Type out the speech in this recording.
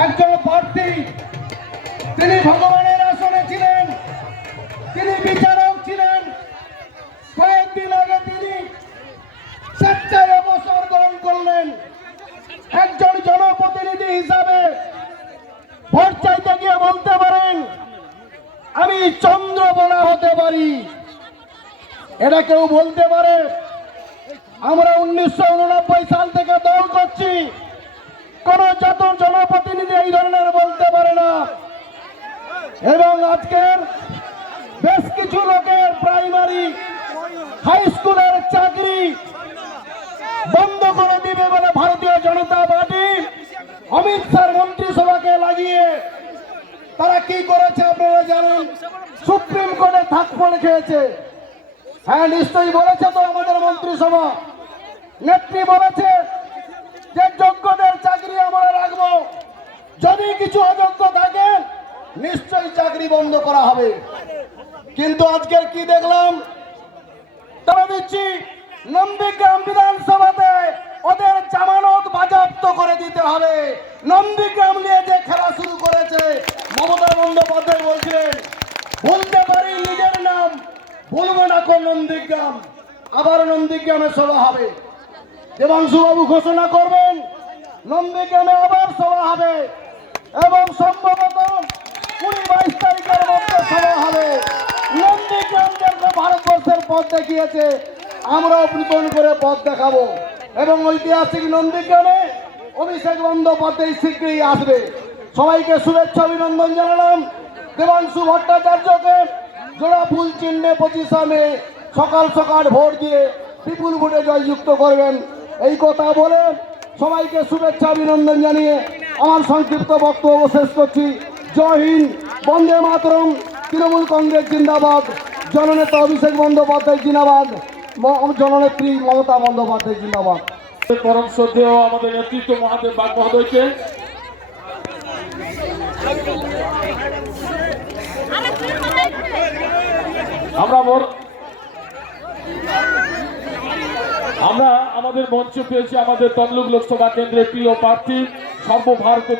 একজন প্রার্থী, তিনি ভগবানের আসনে ছিলেন, তিনি বিচারক ছিলেন। কয়েকদিন আগে তিনি স্বেচ্ছায় অবসর গ্রহণ করলেন। একজন জনপ্রতিনিধি হিসাবে ভোট চাইতে গিয়ে বলতে পারেন, আমি চন্দ্রবোনা হতে পারি। এটা কেউ বলতে পারে? আমরা উনিশশো উননব্বই সাল থেকে দল করছি। কোন যত জনপ্রতিনিধি এই ধরনের বলতে পারে না। এবং আজকের বেশ কিছু লোকের প্রাইমারি হাই স্কুলের চাকরি বন্ধ করে দিবে বলে ভারতীয় জনতা পার্টি অমিত শাহ মন্ত্রিসভাকে লাগিয়ে তারা কি করেছে আপনারা জানেন? সুপ্রিম কোর্টে থাকপড় খেয়েছে। হ্যাঁ নিশ্চয়ই বলেছে তো আমাদের মন্ত্রিসভা। নেত্রী বলেছে যে যোগ্যদের চাকরি আমরা রাখব। যদি কিছু অযোগ্য থাকে, নিশ্চয়ই চাকরি বন্ধ করা হবে। কিন্তু আজকের কি দেখলাম? তবে দিচ্ছি, নন্দীগ্রাম বিধানসভাতে ওদের জামানত বাজেয়াপ্ত করে দিতে হবে। নন্দীগ্রাম নিয়ে যে খেলা শুরু করেছে, মমতা বন্দ্যোপাধ্যায় বলছিলেন বলতে পারি নিজের নাম বলব না কোন নন্দীগ্রাম। আবার নন্দীগ্রামে সভা হবে। দেবাংশুবাবু ঘোষণা করবেন, নন্দীগ্রামে আবার সভা হবে। এবং সম্ভবত কুড়ি বাইশ তারিখের মধ্যে সভা হবে। নন্দীগ্রাম যেরকম ভারতবর্ষের পথ দেখিয়েছে, আমরাও নতুন করে পথ দেখাবো। এবং ঐতিহাসিক নন্দীগ্রামে অভিষেক বন্দ্যোপাধ্যায় শীঘ্রই আসবে। সবাইকে শুভেচ্ছা, অভিনন্দন জানালাম। দেবাংশু ভট্টাচার্যকে জোড়া ফুল চিহ্নে পঁচিশে মে সকাল সকাল ভোট দিয়ে বিপুল ভোটে জয়যুক্ত করবেন। এই কথা বলে সবাইকে শুভেচ্ছা, অভিনন্দন জানিয়ে আমার সংক্ষিপ্ত বক্তব্য শেষ করছি। জয় হিন্দ, বন্দে মাতরম, তৃণমূল কংগ্রেস জিন্দাবাদ, জননেতা অভিষেক বন্দ্যোপাধ্যায় জিন্দাবাদ জননেত্রী মমতা বন্দ্যোপাধ্যায় জিন্দাবাদ। পরম শ্রদ্ধেয় আমাদের নেতৃত্ব মহাদেব বাগ আমরা আমরা আমাদের মঞ্চে পেয়েছি আমাদের তমলুক লোকসভা কেন্দ্রের প্রিয় প্রার্থী সর্বভারতীয়